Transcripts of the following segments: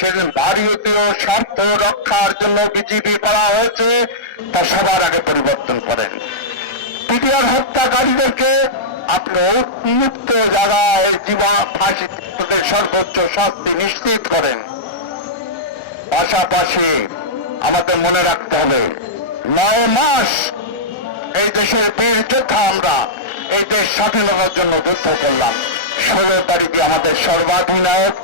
সেদিন ভারতীয় স্বার্থ রক্ষার জন্য বিজেপি করা হয়েছে, তা সবার আগে পরিবর্তন করেন। পিটিআর হত্যাকারীদেরকে আপনি উন্মুক্ত জায়গায় জীবন ফাঁসি সর্বোচ্চ শাস্তি নিশ্চিত করেন। পাশাপাশি আমাদের মনে রাখতে হবে, নয় মাস এই দেশের বীর যোদ্ধা আমরা এই দেশ স্বাধীনতার জন্য যুদ্ধ করলাম। ষোলো তারিখে আমাদের সর্বাধিনায়ক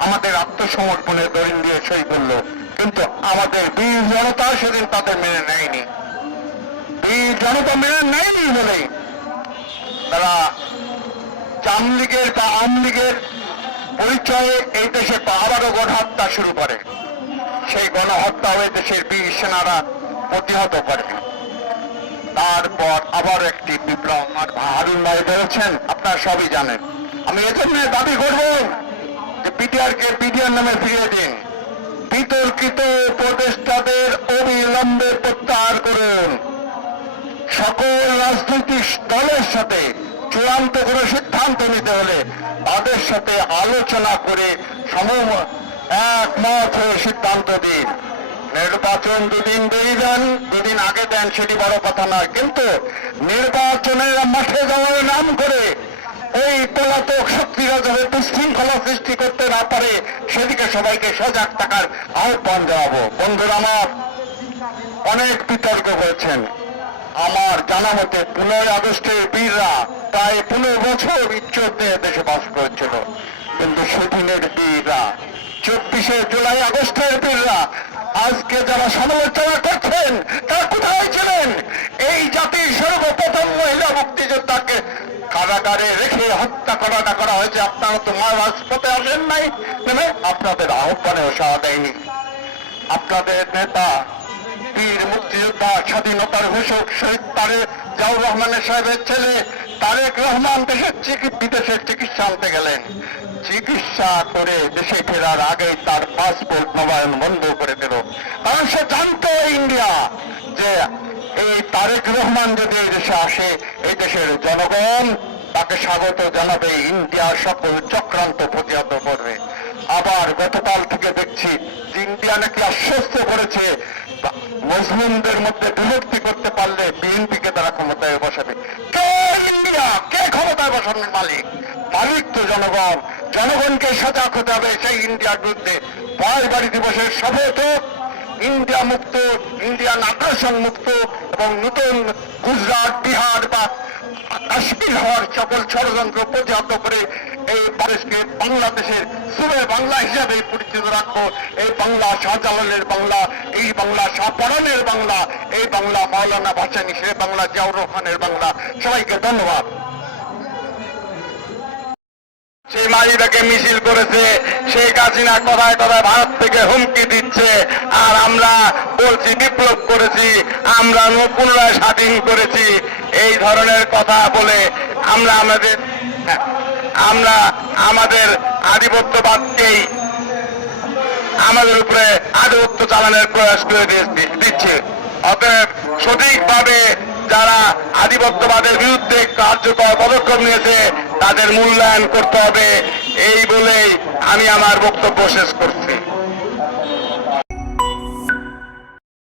আমাদের আত্মসমর্পণের দরিন দিয়ে সই করল কিন্তু আমাদের বীর জনতা সেদিন তাদের মেনে নেয়নি। বীর জনতা মেনে নেয়নি তারা জামলীগের বা আওয়ামী লীগের পরিচয়ে এই দেশে আবারও গণহত্যা শুরু করে। সেই গণহত্যা হয়ে দেশের বীর সেনারা প্রতিহত করে। তারপর আবার একটি বিপ্লব আমার হারুন ভাই বলেছেন, আপনারা সবই জানেন। আমি এজন্য দাবি করব যে পিটিআর কে পিটিআর নামে ফিরিয়ে দিন। বিতর্কিত উপদেষ্টাদের অবিলম্বে প্রত্যাহার করুন। সকল রাজনৈতিক দলের সাথে চূড়ান্ত কোনো সিদ্ধান্ত নিতে হলে তাদের সাথে আলোচনা করে সম একমত হয়ে সিদ্ধান্ত দিন। নির্বাচন দুদিন দেরি দেন, দুদিন আগে দেন সেটি বড় কথা নয়, কিন্তু নির্বাচনের মাঠে যাওয়ার নাম করে ওই পলাতক শক্তিরা যাতে বিশৃঙ্খলা সৃষ্টি করতে না পারে, সেদিকে সবাইকে সজাগ থাকার আহ্বান জানাব। বন্ধুরা আমার, অনেক বিতর্ক হয়েছেন। আমার জানা মতে পনেরোই আগস্টের বীররা প্রায় পনেরো বছর ইচ্ছতে দেশে বাস করেছিল। কিন্তু সেদিনের বীররা, চব্বিশে জুলাই আগস্টের বীররা আজকে যারা সমালোচনা করছেন, তারা কোথায় ছিলেন? এই জাতির সর্বপ্রথম মহিলা মুক্তিযোদ্ধাকে কারাগারে রেখে হত্যা করাটা করা হয়েছে। আপনারা তো মার রাজপথে আসেন নাই। নেমে আপনাদের আহ্বানেও সাড়া দেয়নি। আপনাদের নেতা, বীর মুক্তিযোদ্ধা, স্বাধীনতার ঘোষক, শহীদ তারেক জাউর রহমানের সাহেবের ছেলে তারেক রহমান দেশের বিদেশের চিকিৎসা আনতে গেলেন। চিকিৎসা করে দেশে ফেরার আগে তার পাসপোর্ট নবায়ন বন্ধ করে দিল। কারণ সে জানতো ইন্ডিয়া যে এই তারেক রহমান যদি দেশে আসে, এই দেশের জনগণ তাকে স্বাগত জানাবে, ইন্ডিয়া সকল চক্রান্ত প্রতিহত করবে। আবার গতকাল থেকে দেখছি যে ইন্ডিয়া নাকি আশ্বস্ত করেছে মুসলিমদের মধ্যে বিভক্তি করতে পারলে বিএনপিকে তারা ক্ষমতায় বসাবে। বসানোর মালিক। মালিক তো জনগণ। জনগণকে সজাগ হতে হবে, সেই ইন্ডিয়ার বিরুদ্ধে। বাড়ি দিবসের শপথ ইন্ডিয়া মুক্ত, ইন্ডিয়ান আগ্রাসন মুক্ত এবং নতুন গুজরাট, বিহার বা কাশ্মীর হওয়ার সকল ষড়যন্ত্র প্রতিহত করে এই দেশকে বাংলাদেশের সুরে বাংলা হিসাবে পরিচিত রাখব। এই বাংলা শাহজালালের বাংলা, এই বাংলা শাহপরানের বাংলা, এই বাংলা মাওলানা ভাসানি সে বাংলা জিয়াউর রহমানের বাংলা। সবাইকে ধন্যবাদ। সেই মাঝিটাকে মিছিল করেছে সেই হাসিনা কথায় কথায় ভারত থেকে হুমকি দিচ্ছে, আর আমরা বলছি, বিপ্লব করেছি, আমরা পুনরায় স্বাধীন করেছি। এই ধরনের কথা বলে আমরা আমাদের আমরা আমাদের আধিপত্যবাদকেই আমাদের উপরে আধিপত্য চালানোর প্রয়াস করে দিচ্ছে। অতএব সঠিকভাবে যারা আধিপত্যবাদের বিরুদ্ধে কার্যকর পদক্ষেপ নিয়েছে তাদের মূল্যায়ন করতে হবে। এই বলেই আমি আমার বক্তব্য শেষ করছি।